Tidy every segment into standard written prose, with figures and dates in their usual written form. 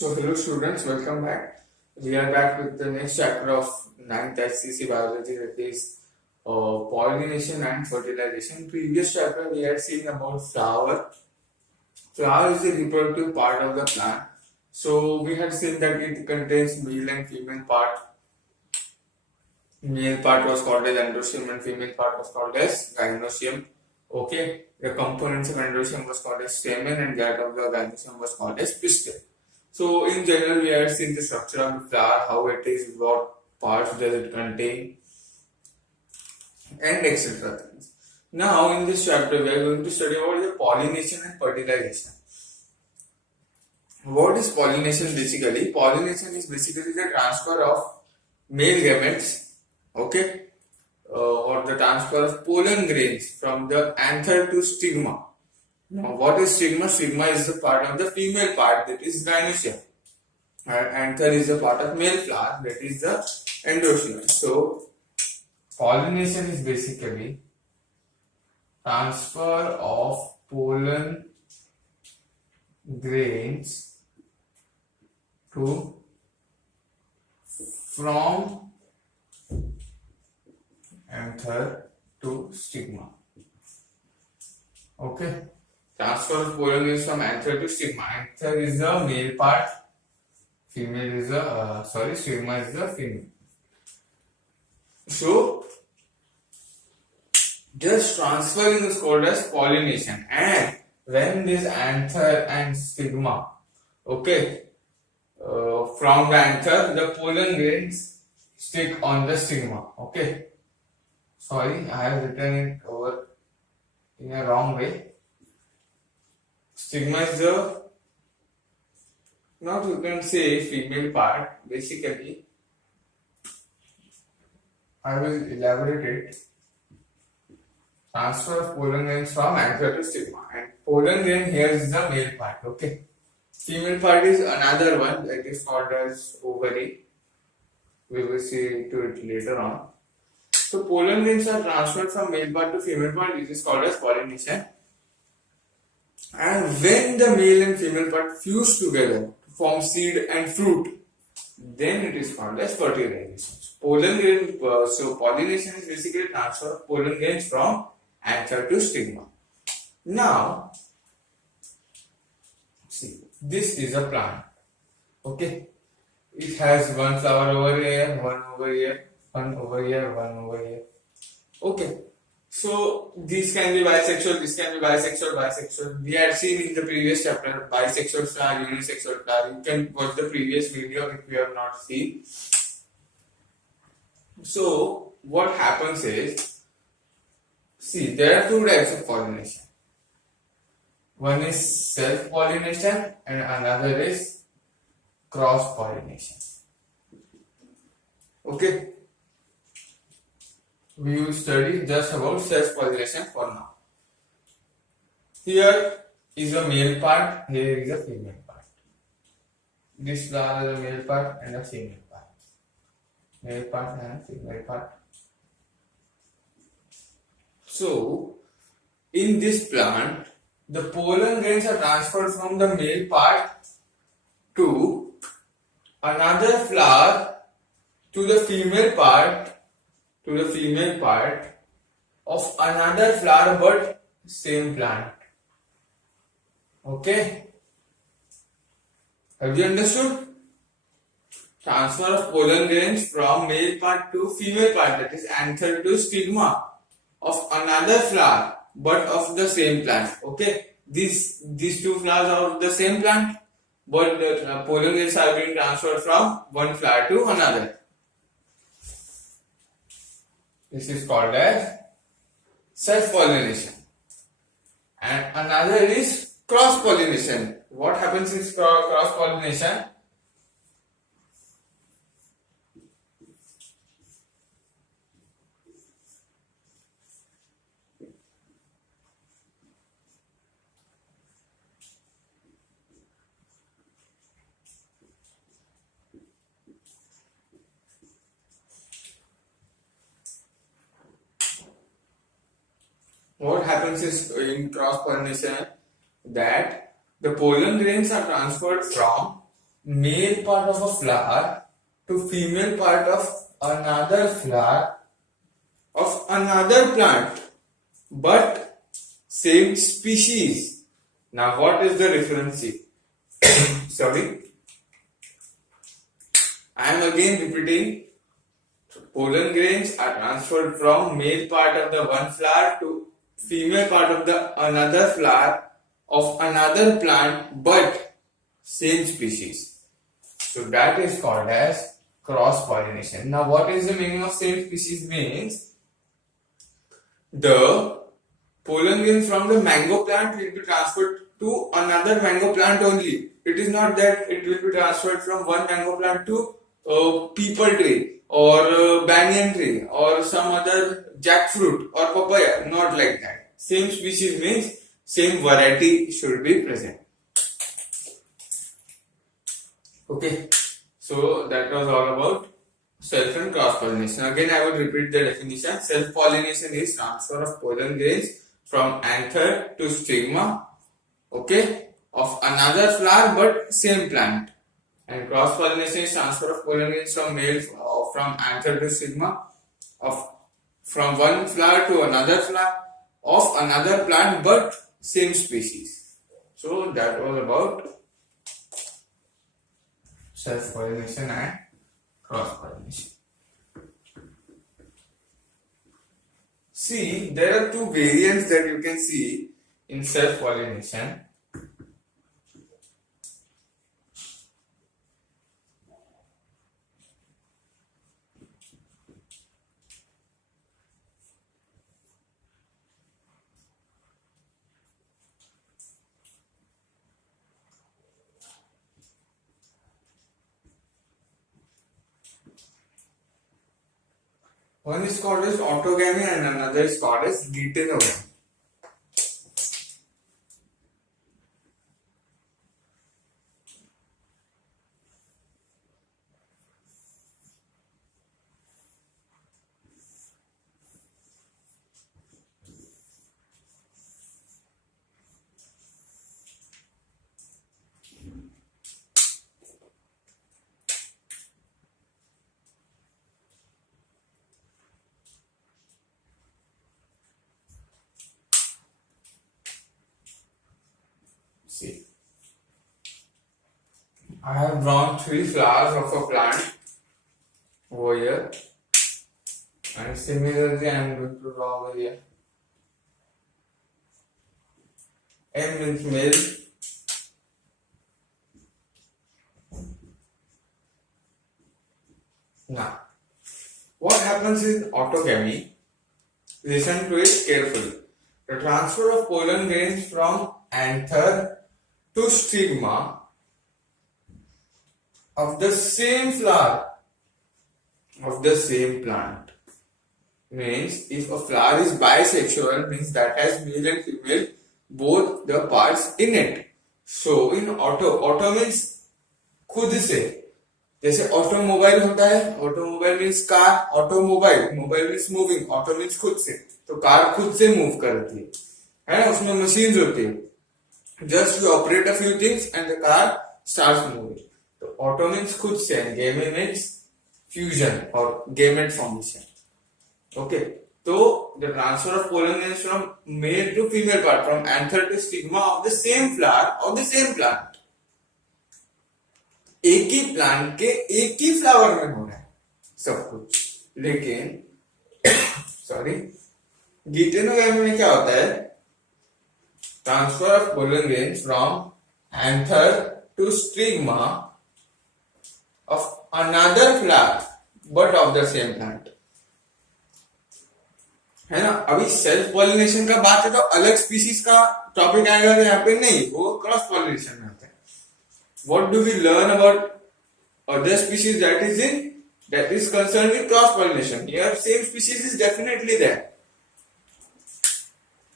So hello students, welcome back. We are back with the next chapter of 9th HCC biology, that is pollination and fertilization. Previous chapter we had seen about flower. Flower is the reproductive part of the plant. So we had seen that it contains male and female part. Male part was called as androecium and female part was called as gynoecium. Okay, the components of androecium was called as stamen and that of the gynoecium was called as pistil. So in general, we have seen the structure of the flower, how it is, what parts does it contain, and etc. things. Now in this chapter, we are going to study about the pollination and fertilization. What is pollination basically? Pollination is basically the transfer of male gametes, okay, or the transfer of pollen grains from the anther to stigma. Now, what is stigma? Stigma is the part of the female part, that is gynoecium. Anther is the part of male flower, that is the androecium. So, pollination is basically transfer of pollen grains from anther to stigma. Okay. Transfer of pollen grains from anther to stigma. Anther is the male part. Female is the stigma is the female. So just transferring is called as pollination. And when this anther and stigma, okay, from the anther, the pollen grains stick on the stigma. Okay. Sorry, I have written it over in a wrong way. Stigma is the, now you can say, female part. Basically, I will elaborate it. Transfer of pollen grains from anther to stigma, and pollen grain here is the male part. Okay, female part is another one that is called as ovary. We will see to it later on. So pollen grains are transferred from male part to female part, which is called as pollination. And when the male and female part fuse together to form seed and fruit, then it is called as fertilization. So pollination is basically transfer of pollen grains from anther to stigma. Now, see, this is a plant. Okay, it has one flower over here, one over here, one over here, one over here. Okay. So these can be bisexual, this can be bisexual. We had seen in the previous chapter bisexual flower, unisexual flower. You can watch the previous video if you have not seen. So what happens is, see, there are two types of pollination. One is self-pollination and another is cross-pollination. Okay. We will study just about self-pollination for now. Here is a male part, here is a female part. This flower is a male part and a female part. Male part and female part. So, in this plant, the pollen grains are transferred from the male part to another flower to the female part of another flower but same plant. Okay, have you understood? Transfer of pollen grains from male part to female part, that is anther to stigma of another flower but of the same plant. Okay, these two flowers are of the same plant, but the pollen grains are being transferred from one flower to another. This is called as self-pollination. And another is cross-pollination. What happens in cross-pollination? What happens is in cross pollination that the pollen grains are transferred from male part of a flower to female part of another flower of another plant, but same species. Now, what is the difference? Sorry, I am again repeating. Pollen grains are transferred from male part of the one flower to female part of the another flower of another plant, but same species. So that is called as cross pollination. Now, what is the meaning of same species? Means the pollen grains from the mango plant will be transferred to another mango plant only. It is not that it will be transferred from one mango plant to a peepal tree or a banyan tree or some other jackfruit or papaya. Not like that. Same species means same variety should be present. Okay, so that was all about self and cross pollination. Again, I will repeat the definition. Self pollination is transfer of pollen grains from anther to stigma, okay, of another flower but same plant. And cross pollination is transfer of pollen grains from male from anther to stigma of from one flower to another flower of another plant but same species. So that was about self pollination and cross pollination. See, there are two variants that you can see in self pollination. One is called as autogamy and another is called as geitonogamy. See, I have drawn three flowers of a plant over here, and similarly I am going to draw over here. M means male, now what happens in autogamy? Listen to it carefully. The transfer of pollen grains from anther to stigma of the same flower of the same plant means if a flower is bisexual means that has male and female both the parts in it. So in auto means खुद से, जैसे automobile होता है, automobile means car, automobile, mobile means moving, auto means खुद से, तो car खुद से मूव करती है ना, उसमें मशीन्स होती है, just you operate a few things and the car starts moving. तो ऑटो मीन्स खुद से एंड गेमे मीन्स फ्यूजन और गेमेट फॉर्मेशन. ओके, तो the transfer of pollen grains from male to female part from anther to stigma of the same flower of the same plant. एक ही plant के एक ही flower में हो रहा है सब कुछ, लेकिन सॉरी गीटेनोगैमी में क्या होता है? Transfer of pollen grains from anther to stigma of another flower but of the same plant, है ना. अभी सेल्फ पॉलिनेशन का बात है तो अलग स्पीसीज का टॉपिक आएगा, यहाँ पे नहीं, वो क्रॉस पॉलिनेशन में आता है. What do we learn about other species that is concerned with cross pollination? Here same species is definitely there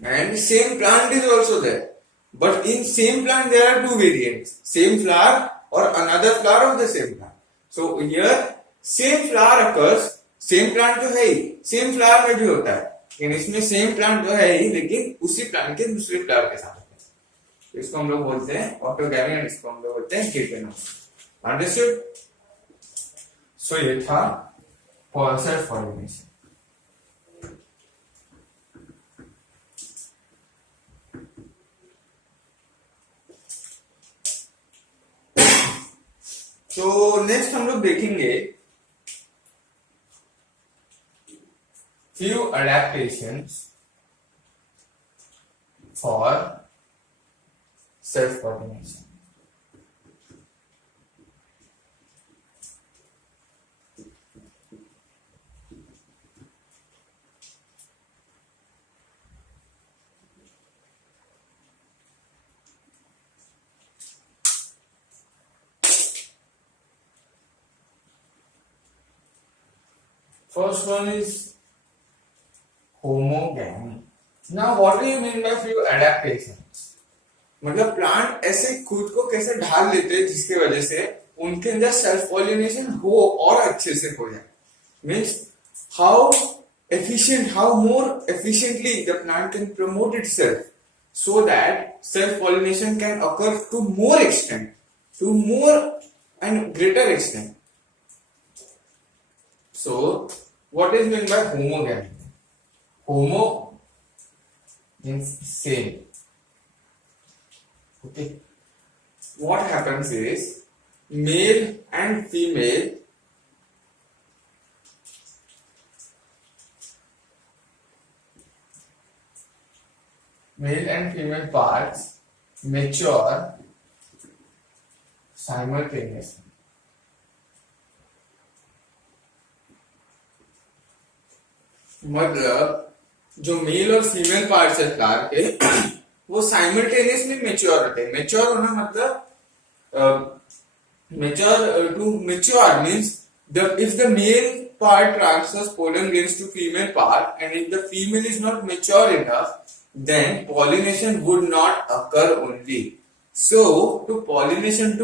and same plant is also there, but in same plant there are two variants, same flower or another flower of the same plant. So here same flower occurs, same plant तो है ही, same flower में भी होता है, लेकिन इसमें same plant तो है ही लेकिन उसी plant के दूसरे flower के साथ. इसको हम लोग बोलते हैं ऑटोगैमी और इसको हम लोग बोलते हैं गीटेनोगैमी. अंडरस्टूड? सो ये था सेल्फ पॉलिनेशन. तो नेक्स्ट हम लोग देखेंगे few adaptations for self pollination. First one is homogamy. Now, what do you mean by few adaptations? मतलब प्लांट ऐसे खुद को कैसे ढाल लेते हैं जिसकी वजह से उनके अंदर सेल्फ पॉलिनेशन हो और अच्छे से हो जाए. Means how efficient, how more efficiently the plant can promote itself so that self pollination can occur to more extent, to more and greater extent. So, what is meant by homogamy? Homo means same. Okay. What happens is male and female parts mature simultaneously. मतलब जो mail और female parts है flower के वो simultaneously mature होते हैं. Mature होना मतलब mature to mature means if the male part transfers pollen grains to female part and if the female is not mature enough then pollination would not occur only. So for the pollination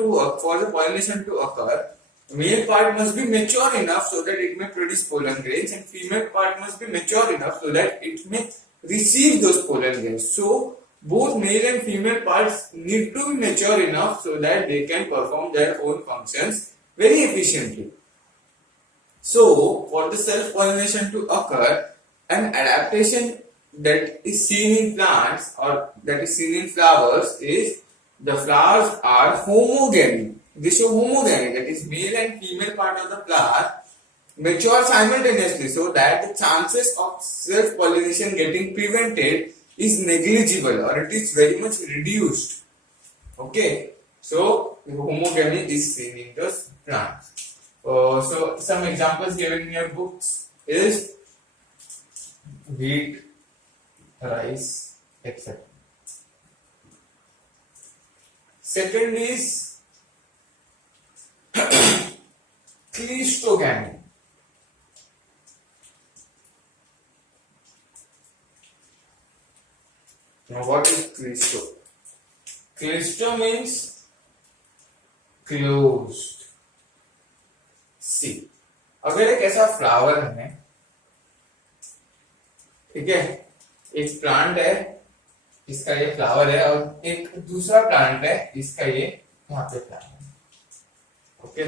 to occur, male part must be mature enough so that it may produce pollen grains and female part must be mature enough so that it may receive those pollen grains. So both male and female parts need to be mature enough so that they can perform their own functions very efficiently. So for the self pollination to occur, an adaptation that is seen in plants or that is seen in flowers is the flowers are homogamy. They show homogamy, that is male and female part of the flower mature simultaneously so that the chances of self pollination getting prevented is negligible or it is very much reduced. Okay, so the homogamy is seen in those plants. So some examples given in your books is wheat, rice, etc. Second is cleistogamy. Now what is cleisto? Cleisto means closed. See, अगर एक ऐसा flower है, ठीक है, एक plant है, इसका ये फ्लावर है और एक दूसरा प्लांट है, इसका ये यहाँ पे फ्लावर है. ओके,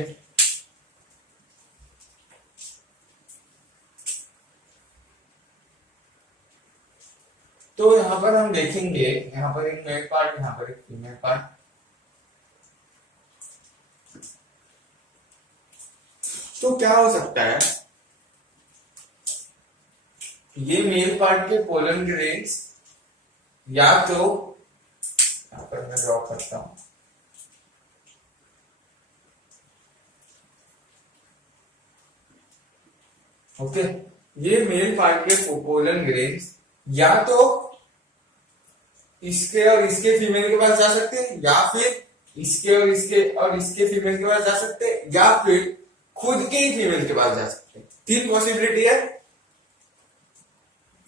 तो यहाँ पर हम देखेंगे, यहाँ पर एक मेल पार्ट, यहाँ पर एक फीमेल पार्ट. तो क्या हो सकता है, ये मेल पार्ट के पोलन ग्रेन्स या तो यहां पर मैं ड्रॉ करता हूं, ओके, ये मेल पार्ट के पोलन ग्रेन्स या तो इसके और इसके फीमेल के पास जा सकते हैं या फिर इसके और इसके फीमेल के पास जा सकते हैं या फिर खुद के ही फीमेल के पास जा सकते हैं. तीन पॉसिबिलिटी है,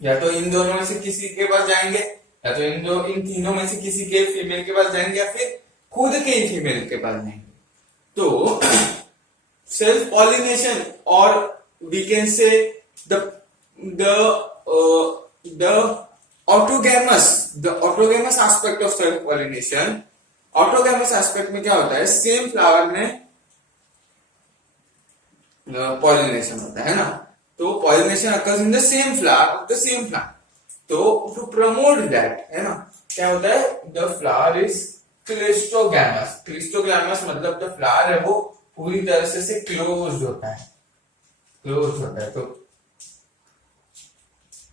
या तो इन दोनों में से किसी के पास जाएंगे या तो इन तीनों में से किसी के फीमेल के पास जाएंगे या फिर खुद के ही फीमेल के पास जाएंगे. तो सेल्फ पॉलिनेशन और we can say the autogamous aspect of self pollination. Autogamous aspect में क्या होता है, सेम फ्लावर में पॉलिनेशन होता है ना। तो pollination occurs in the same flower of the same plant. तो टू प्रमोट दैट, है ना, क्या होता है, the flower is cleistogamous. Cleistogamous मतलब द फ्लावर है वो पूरी तरह से क्लोज होता है, क्लोज होता है। तो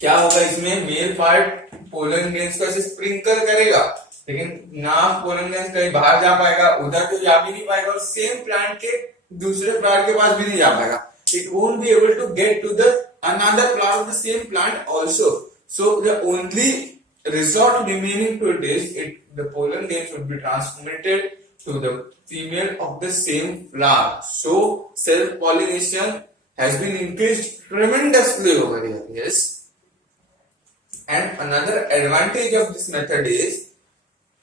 क्या होगा इसमें, मेल पार्ट पोलन ग्रेन्स को ऐसे स्प्रिंकल करेगा, लेकिन ना पोलन ग्रेन्स कहीं बाहर जा पाएगा, उधर तो जा भी नहीं पाएगा, और सेम प्लांट के दूसरे फ्लावर के पास भी नहीं जा पाएगा। It won't be able to get to the another flower of the same plant also. So the only resort remaining to it is the pollen grains would be transmitted to the female of the same flower. So self pollination has been increased tremendously over here. Yes. And another advantage of this method is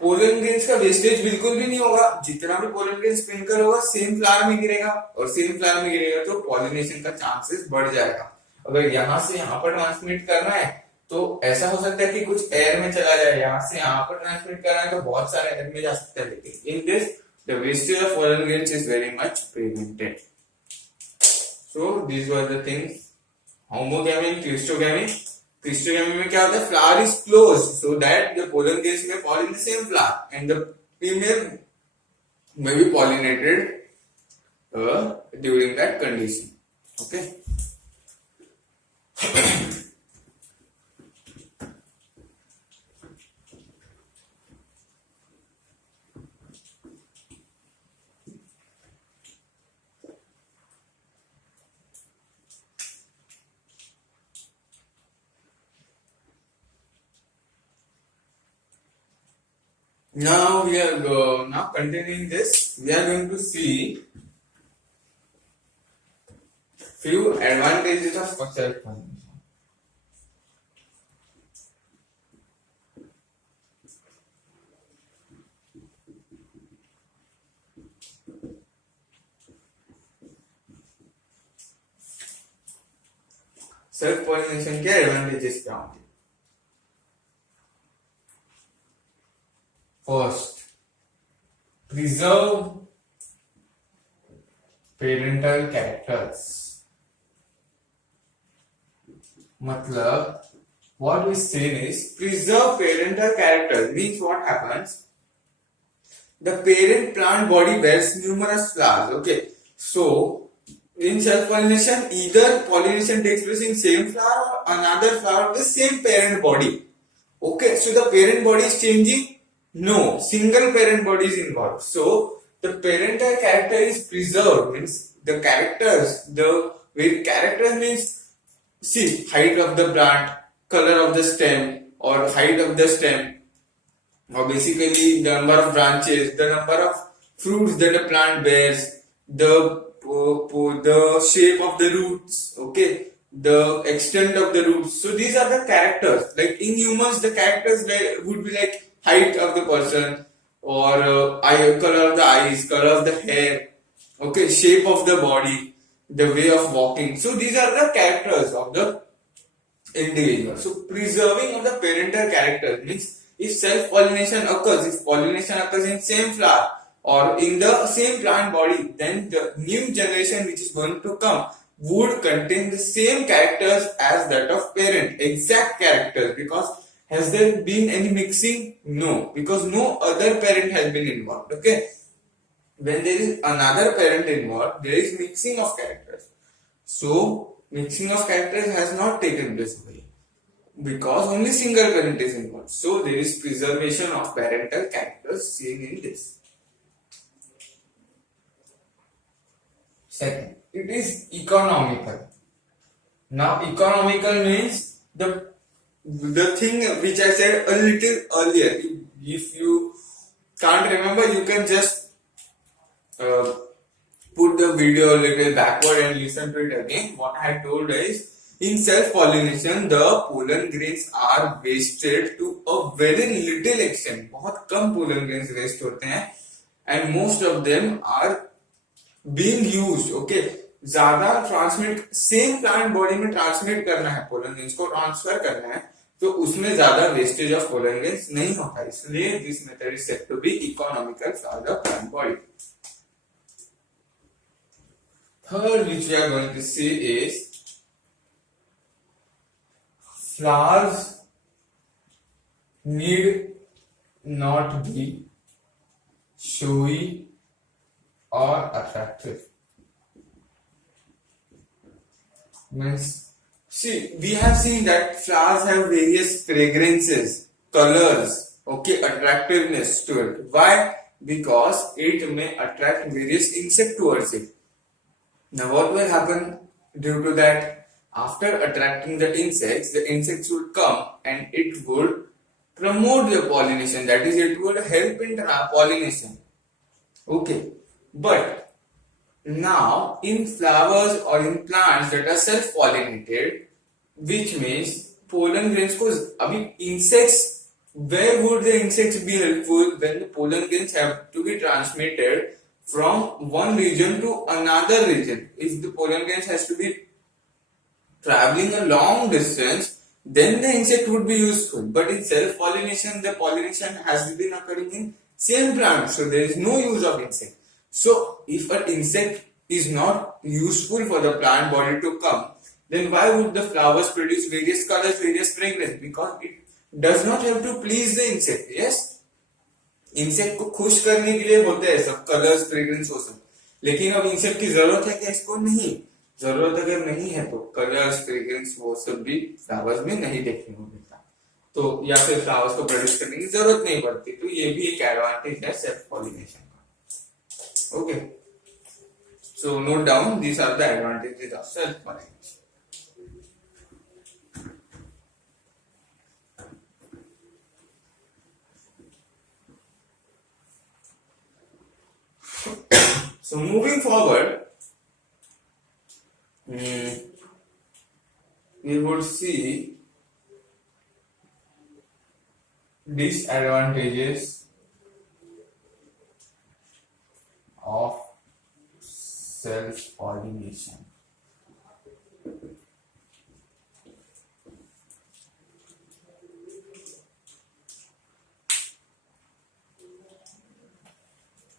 pollen grains का wastage बिल्कुल भी नहीं होगा। जितना भी pollen grain sprinkle होगा same flower में गिरेगा, और सेम फ्लावर में गिरेगा तो पॉलिनेशन का चांसेस बढ़ जाएगा। अगर यहाँ से यहाँ पर ट्रांसमिट करना है तो ऐसा हो सकता है कि कुछ एयर में चला जाए, यहाँ से यहाँ पर ट्रांसमिट करना है तो बहुत सारे एयर में जा सकता है, लेकिन in this the wastage of pollen grains is very much prevented. So this were the things. Homogamy, cleistogamy. Cleistogamy में क्या होता है, flower is close so that the pollen grains में fall in the same flower and the female may be pollinated during that condition. Okay. Now we are now continuing this. We are going to see few advantages of self-pollination. Self-pollination के advantages क्या होंगे? First, preserve parental characters. मतलब what we say is preserve parental characters means what happens? The parent plant body bears numerous flowers. Okay, so in self-pollination, either pollination takes place in same flower or another flower of the same parent body. Okay, so the parent body is changing. No, single parent body is involved. So the parental character is preserved, means the characters, characters means, see, height of the plant, color of the stem, or height of the stem, or basically the number of branches, the number of fruits that a plant bears, the shape of the roots, okay, the extent of the roots. So these are the characters. Like in humans, the characters would be like height of the person, or color of the eyes, color of the hair, okay, shape of the body, the way of walking. So these are the characters of the individual. So preserving of the parental characters means if self-pollination occurs, if pollination occurs in same flower or in the same plant body, then the new generation which is going to come would contain the same characters as that of parent, exact characters. Because has there been any mixing? No, because no other parent has been involved. Okay, when there is another parent involved, there is mixing of characters. So mixing of characters has not taken place over here because only single parent is involved. So there is preservation of parental characters seen in this. Second, it is economical. Now economical means the thing which I said a little earlier. If you can't remember, you can just put the video a little backward and listen to it again. What I had told is, in self-pollination, the pollen grains are wasted to a very little extent. बहुत कम pollen grains waste होते हैं, and most of them are being used. Okay, ज्यादा transmit same plant body में transmit करना है, pollen grains को transfer करना है, तो उसमें ज्यादा वेस्टेज ऑफ पोलन ग्रेन्स नहीं होता, इसलिए this method is said to be economical for the plant body. Third, which we are going to see is flowers need not be showy or attractive. Means, see, we have seen that flowers have various fragrances, colors, okay, attractiveness to it. Why? Because it may attract various insects towards it. Now, what will happen due to that? After attracting the insects would come and it would promote the pollination. That is, it would help in pollination. Okay, but now in flowers or in plants that are self-pollinated, which means pollen grains, because insects, where would the insects be helpful when the pollen grains have to be transmitted from one region to another region? If the pollen grains has to be traveling a long distance, then the insect would be useful. But in self-pollination, the pollination has been occurring in same plant, so there is no use of insect. So if an insect is not useful for the plant body to come, then why would the flowers produce various colors, various fragrance? Because it does not have to please the insect. Yes, insect को खुश करने के लिए होते हैं सब colours, fragrance, वो सब, लेकिन अब इंसेक्ट की जरूरत है क्या? इसको नहीं। जरूरत अगर नहीं है तो कलर्स, फ्रेग्रेंस वो सब भी फ्लावर्स में नहीं देखने को मिलता, तो या फिर फ्लावर्स को प्रोड्यूस करने की जरूरत नहीं पड़ती। तो ये भी एक एडवांटेज है सेल्फ पॉलिनेशन का। Okay, so note down, these are the advantages of self pollination. So moving forward, we would see disadvantages of self-pollination.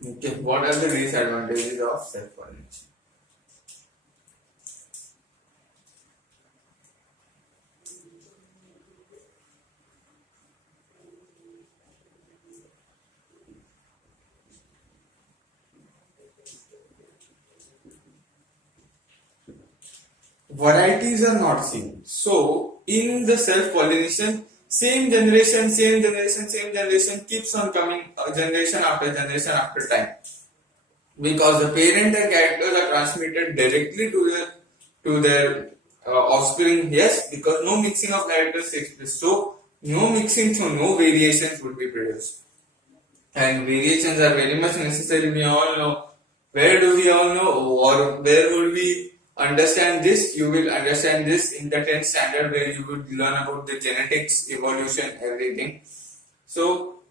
Okay, what are the disadvantages of self-pollination? Varieties are not seen. So, in the self-pollination, same generation keeps on coming generation after time, because the parent and characters are transmitted directly to their offspring. Yes, because no mixing of characters takes place, so no mixing, so no variations would be produced, and variations are very much necessary. We all know. Where do we all know, or where would we understand this? You will understand this in the 10th standard, where you would learn about the genetics, evolution, everything. So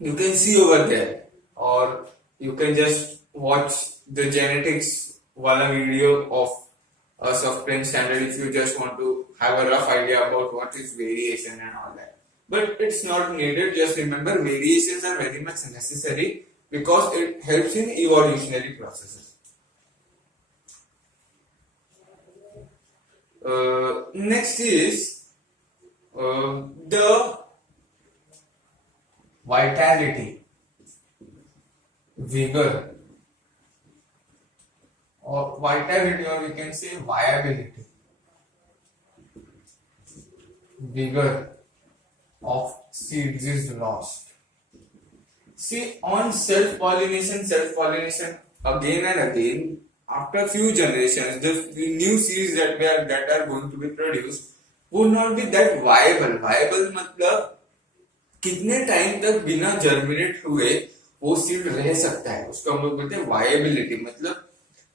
you can see over there, or you can just watch the genetics wala video of us of 10th standard if you just want to have a rough idea about what is variation and all that. But it's not needed. Just remember, variations are very much necessary because it helps in evolutionary processes. Next is the vitality, vigor, or vitality, or we can say viability, vigor of seeds is lost. See, on self-pollination again and again, after few generations, the new seeds that are going to be produced would not be that viable. Viable मतलब कितने time तक बिना germinate हुए वो seed रह सकता है, उसको हम लोग बोलते हैं वायबिलिटी। मतलब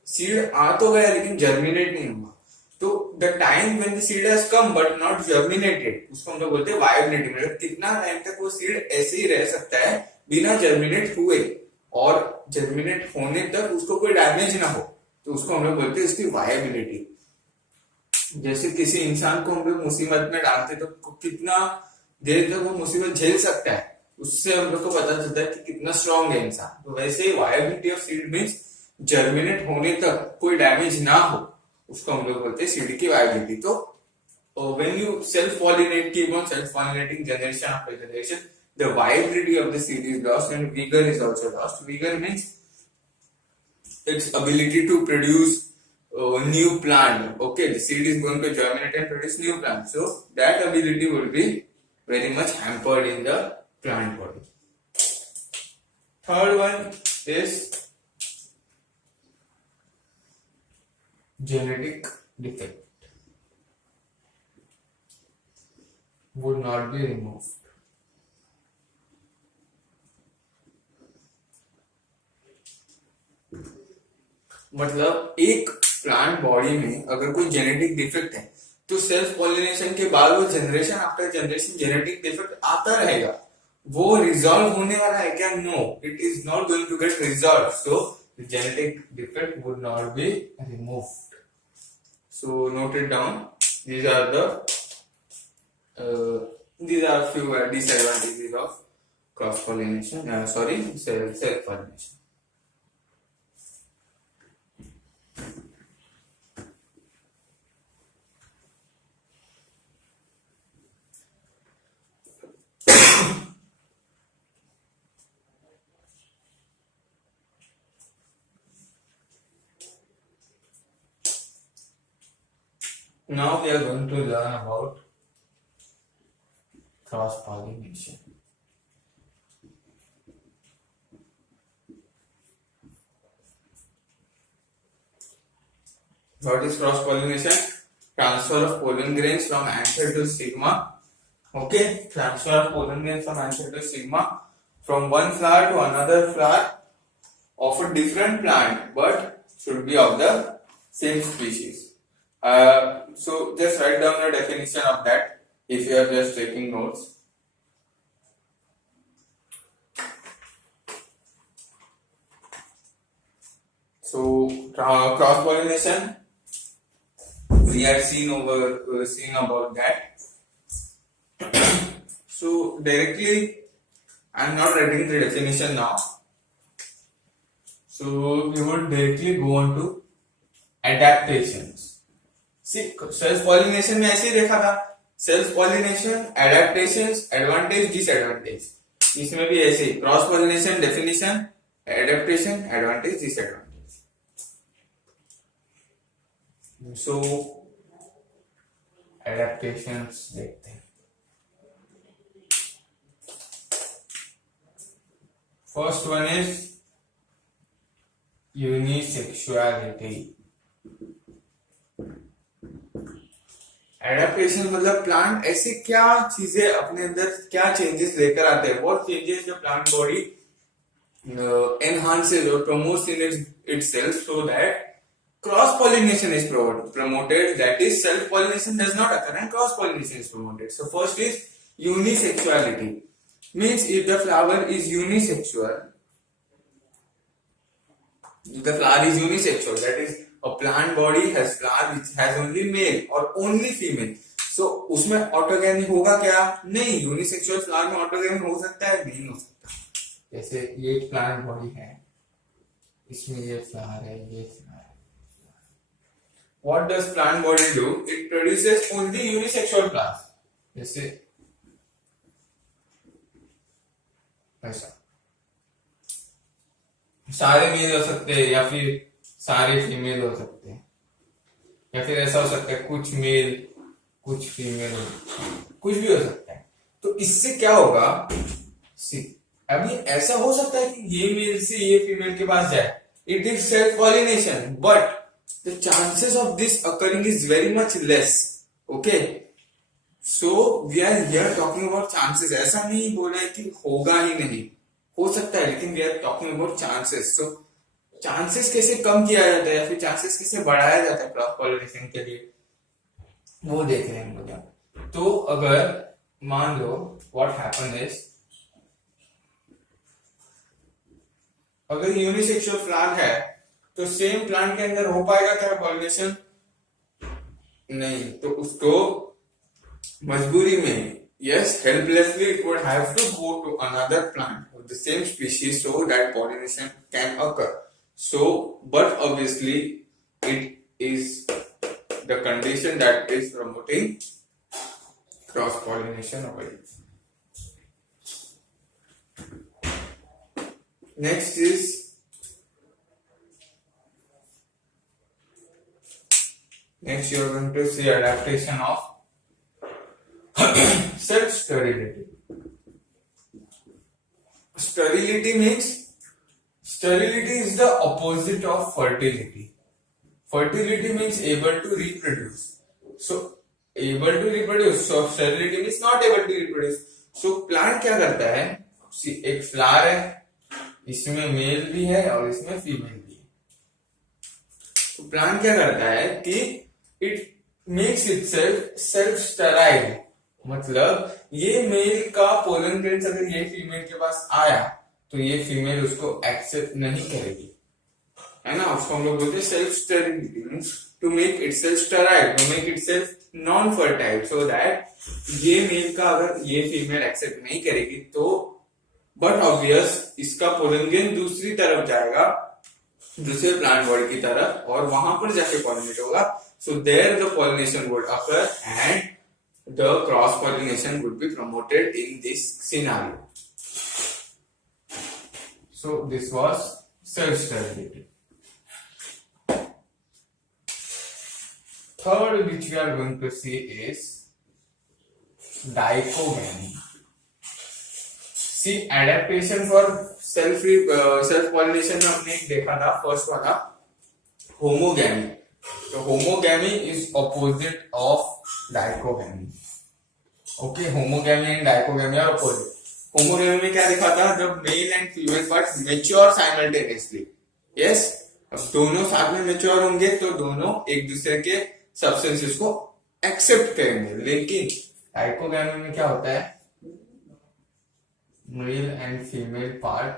सीड आ तो गया लेकिन जर्मिनेट नहीं हुआ, तो the time when the seed has come but not germinated, उसको हम लोग बोलते हैं वायबिलिटी। मतलब कितना टाइम तक वो सीड ऐसे ही रह सकता है बिना जर्मिनेट हुए, और जर्मिनेट होने तक उसको कोई डैमेज ना हो, तो उसको हम लोग बोलते हैं इसकी वायबिलिटी। जैसे किसी इंसान को हम लोग मुसीबत में डालते तो कितना देर तक वो मुसीबत झेल सकता है, उससे हम लोग को पता चलता है कि कितना स्ट्रांग है इंसान। तो वैसे viability of seed means germinate होने तक कोई डैमेज ना हो, उसको हम लोग बोलते हैं सीड की वायबिलिटी। तो when you self pollinate, keep on self pollinating generation after generation, the viability of the seed is lost and vigor is also lost. Vigor means its ability to produce new plant. Okay, the seed is going to germinate and produce new plant, so that ability will be very much hampered in the plant body. Third one is genetic defect would not be removed. मतलब एक plant body में अगर कोई genetic defect है तो self pollination के बाद वो generation after generation genetic defect आता रहेगा। वो रिजॉल्व होने वाला है क्या? No, it is not going to get resolve, so genetic defect would not be removed. So note it down, these are the these are few disadvantages of cross pollination, self pollination. Now we are going to learn about cross pollination. What is cross pollination? Transfer of pollen grains from anther to stigma. Okay, transfer of pollen grains from anther to stigma from one flower to another flower of a different plant, but should be of the same species. So just write down the definition of that if you are just taking notes. So cross pollination, we are seen about that. So directly, I am not writing the definition now. So we would directly go on to adaptations. Self pollination में ऐसे ही देखा था, self pollination, adaptations, advantage, disadvantage. इसमें भी ऐसे ही cross pollination, definition, adaptation, advantage, disadvantage. So adaptations देखते हैं। First one is unisexuality. Adaptation मतलब प्लांट ऐसे क्या चीजें अपने अंदर क्या चेंजेस लेकर आते हैं, what changes the plant body enhances or promotes in itself so that cross pollination is promoted, that is self pollination does not occur and cross pollination is promoted. So first is unisexuality, means if the flower is unisexual, that is a plant body has flower which has only male or only female, so उसमें autogamy होगा क्या? नहीं, unisexual flower में autogamy हो सकता है? नहीं हो सकता। जैसे ये प्लांट बॉडी है, इसमें ये फ्लावर है, ये फ्लावर है। What does plant body do? It produces only unisexual flowers. जैसे ऐसा सारे मेल हो सकते हैं या फिर सारे फीमेल हो सकते हैं, या फिर ऐसा हो सकता है कुछ मेल कुछ फीमेल हो, कुछ भी हो सकता है। तो इससे क्या होगा? अभी ऐसा हो सकता है कि ये मेल से ये फीमेल के पास जाए, it is self pollination, but the chances of this occurring is very much less. Okay, so we are here talking about chances. ऐसा नहीं बोला है कि होगा ही नहीं, हो सकता है, लेकिन we are talking about chances. So chances कैसे कम किया जाता है या फिर चांसेस कैसे बढ़ाया जाता है क्रॉस पॉलिनेशन के लिए, वो देख रहे हैं मुझे। तो अगर मान लो व्हाट हैपन इज, अगर यूनिसेक्सुअल फ्लावर है तो सेम प्लांट के अंदर हो पाएगा क्या पॉलिनेशन? नहीं, तो उसको मजबूरी में, yes, helplessly it would have to go to another plant of the same species so that pollination can occur. So, but obviously, it is the condition that is promoting cross pollination over here. Next you are going to see adaptation of self-sterility. Sterility is the opposite of fertility. Fertility means able to reproduce. So able to reproduce. So sterility means not able to reproduce. So plant क्या करता है? एक flower है, इसमें mail भी है और इसमें फीमेल भी है. तो प्लांट क्या करता है कि it makes itself self sterile. मतलब ये मेल का पोलन ग्रेन्स अगर ये फीमेल के पास आया तो ये फीमेल उसको एक्सेप्ट नहीं करेगी, है ना. उसको हम लोग बोलते हैं self sterility, means to make itself sterile, to make itself non fertile, so that ये मेल का अगर ये फीमेल एक्सेप्ट नहीं करेगी तो बट ऑब्वियस इसका पोलन ग्रेन दूसरी तरफ जाएगा, दूसरे प्लांट बॉडी की तरफ, और वहां पर जाके पॉलिनेट होगा. So there the pollination would occur and the cross pollination would be promoted in this scenario. So this was self sterility. Third which we are going to see is dichogamy. See, adaptation for self pollination में हमने एक देखा था, first वाला homogamy. So homogamy is opposite of dichogamy. Okay, homogamy and dichogamy are opposite. Homogamy में क्या देखा था? जब mail and female part mature simultaneously. Yes, अब दोनों साथ में मेच्योर होंगे तो दोनों एक दूसरे के सब्सटेंसेस को एक्सेप्ट करेंगे. लेकिन डाइकोगैमी में क्या होता है? Mail and female part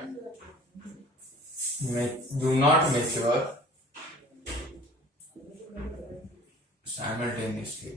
do not mature simultaneously.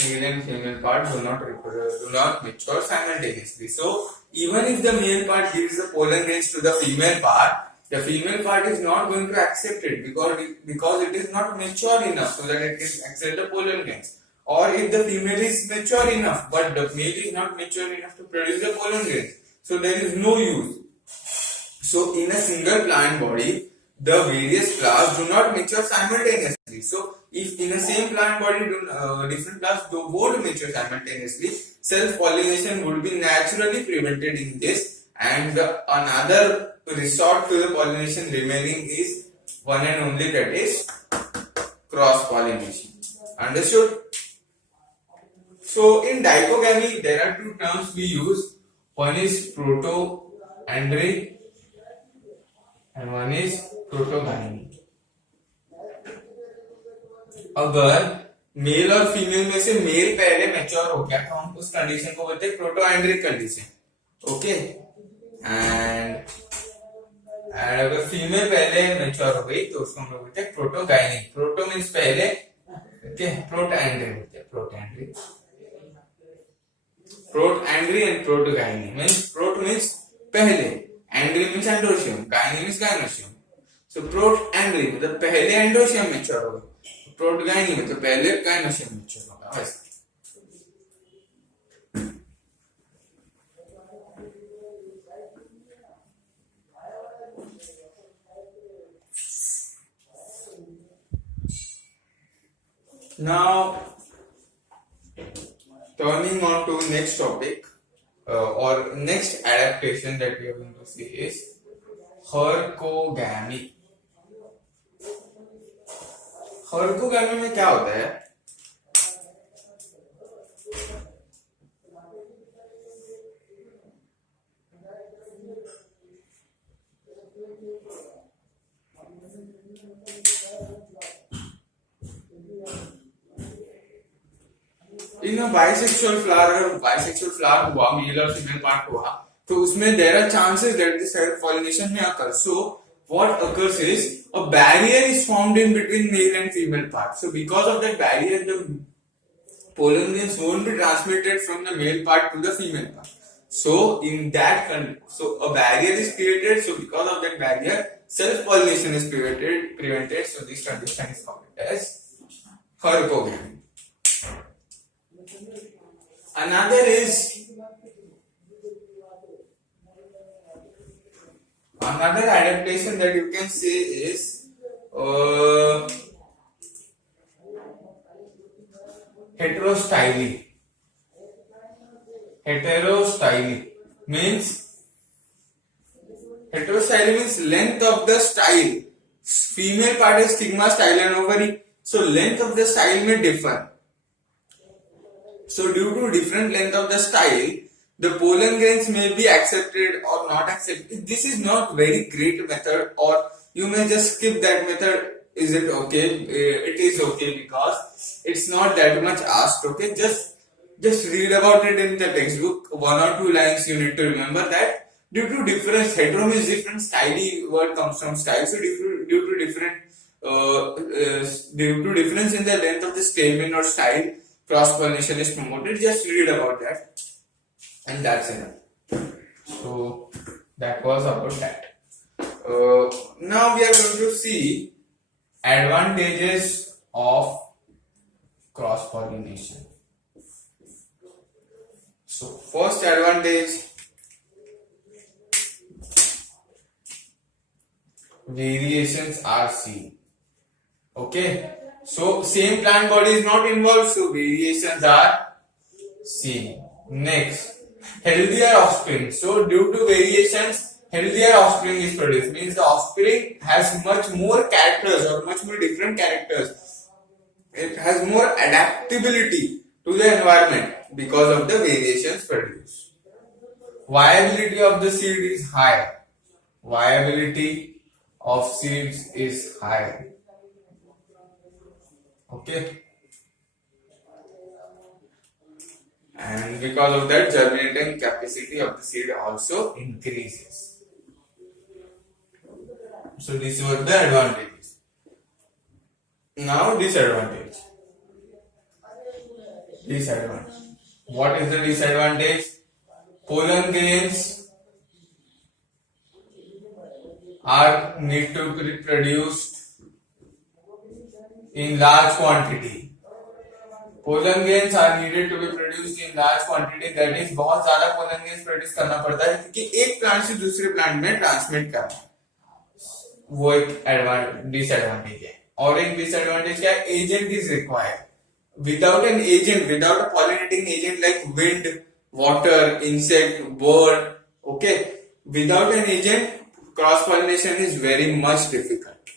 Male and female part do not mature simultaneously. So even if the male part gives the pollen grains to the female part, the female part is not going to accept it because it is not mature enough so that it can accept the pollen grains. Or if the female is mature enough but the male is not mature enough to produce the pollen grains, so there is no use. So in a single plant body, the various flowers do not mature simultaneously. So if in a same plant body, different flowers won't mature simultaneously, self-pollination would be naturally prevented in this, and another resort to the pollination remaining is one and only, that is cross-pollination. Understood? So in dichogamy, there are two terms we use. One is proto-andry and one is protogyny. अगर mail और female में से mail पहले mature हो गया तो हम उस कंडीशन को बोलते हैं प्रोटोएंड्रिक कंडीशन. ओके, एंड अगर फीमेल पहले मैच्योर हो गई तो उसको हम लोग बोलते हैं प्रोटोगाइनी. प्रोटो मीन्स पहले, प्रोटोएंड्री बोलते हैं. Protandry and protogyny means prot means पहले, andry means androecium, gyny means gynoecium. So protandry मतलब पहले एंडोशियम मैच्योर होगा, प्रोटोगाइनी मतलब पहले गाइनोशियम मैच्योर होगा. वैसे now turning on to next topic or next adaptation that we are going to see is hercogamy. hercogamy में क्या होता है? इन बाइसेक्सुअल फ्लावर, अगर बाइसेक्सुअल फ्लावर हुआ, मेल और फीमेल पार्ट हुआ, तो उसमें there are chances that the self pollination में occur. So what occurs is a barrier is formed in between male and female part. So because of that barrier the pollen grains won't be transmitted from the male part to the female part. So in that so a barrier is created. So because of that barrier, self-pollination is prevented. So this condition is called as herpogamy. Another adaptation that you can say is heterostyly. Heterostyly means length of the style. Female part is stigma, style and ovary. So length of the style may differ. So due to different length of the style, the pollen grains may be accepted or not accepted. This is not very great method, or you may just skip that method. Is it okay? It is okay because it's not that much asked. Okay, just read about it in the textbook. 1 or 2 lines you need to remember that due to difference, hetero means different, styly word comes from style. So due to difference in the length of the stamen or style, cross pollination is promoted. Just read about that, and that's enough. So that was about that. Now we are going to see advantages of cross pollination. So first advantage, variations are seen. Okay, so same plant body is not involved, so variations are seen. Next, healthier offspring. So due to variations, healthier offspring is produced. Means the offspring has much more characters or much more different characters. It has more adaptability to the environment because of the variations produced. Viability of the seed is high. Viability of seeds is high. Okay. And because of that, germinating capacity of the seed also increases. So these were the advantages. Now disadvantage. What is the disadvantage? Pollen grains need to be produced in large quantity. Pollen grains are needed to be produced in large quantity. That is, बहुत ज़्यादा pollen grains produce करना पड़ता है क्योंकि एक plant से दूसरे plant में ट्रांसमिट करना है. वो एक डिसएडवांटेज है. और एक डिसएडवांटेज क्या है? Agent is required. Without an agent, without a pollinating agent like wind, water, insect, bird, okay, without an agent, cross pollination is very much difficult.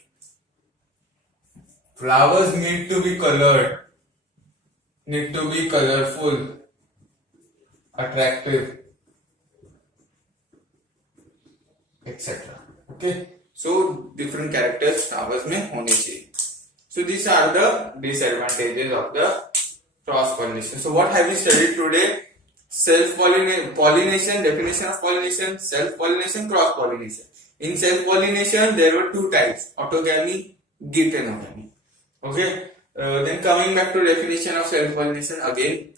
Flowers need to be colored, need to be colorful, attractive, etc. Okay, so different characters flowers में होने चाहिए. So these are the disadvantages of the cross pollination. So what have we studied today? Self pollination, definition of pollination, self pollination, cross pollination. In self pollination, there were 2 types: autogamy, geitonogamy. Okay. Then coming back to definition of self pollination again.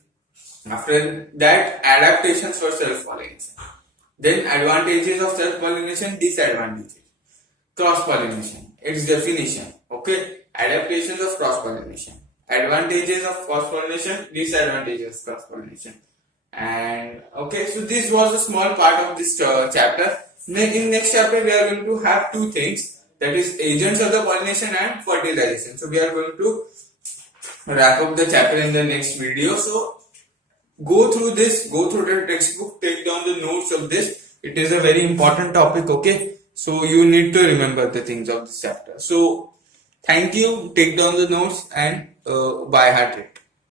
After that, adaptations for self pollination. Then advantages of self pollination, disadvantages. Cross pollination, its definition. Okay. Adaptations of cross pollination, advantages of cross pollination, disadvantages of cross pollination. And okay, so this was a small part of this chapter. In next chapter we are going to have 2 things, that is agents of the pollination and fertilization. So we are going to wrap up the chapter in the next video. So go through the textbook, take down the notes of this. It is a very important topic. Okay, so you need to remember the things of this chapter. So thank you, take down the notes and by heart it.